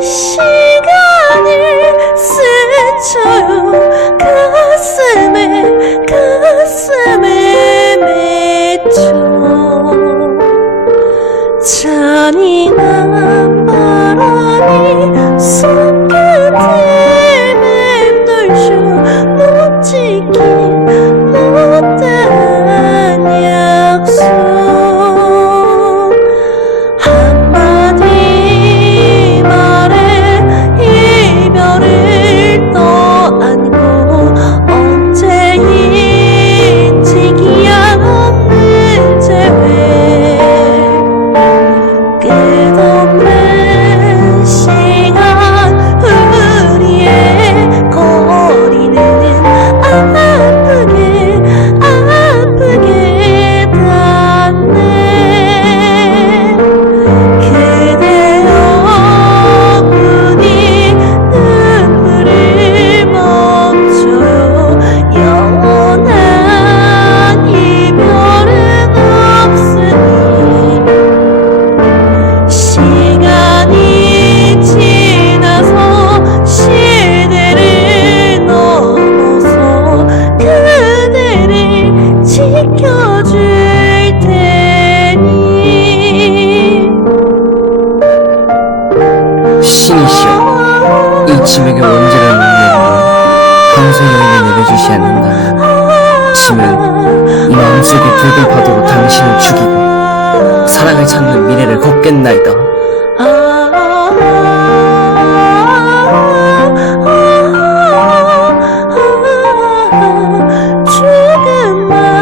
시간을 스쳐요. 가슴에 가슴에 맺혀. 잔인한 바람이 손끝에 맴돌죠. 못 지킨 지맥의 원죄를 묻는 방송 여인을 내려주시 않는다면 짐은 이 마음속의 붉은 파도로 당신을 죽이고 사랑을 찾는 미래를 걷겠나이다. 조금만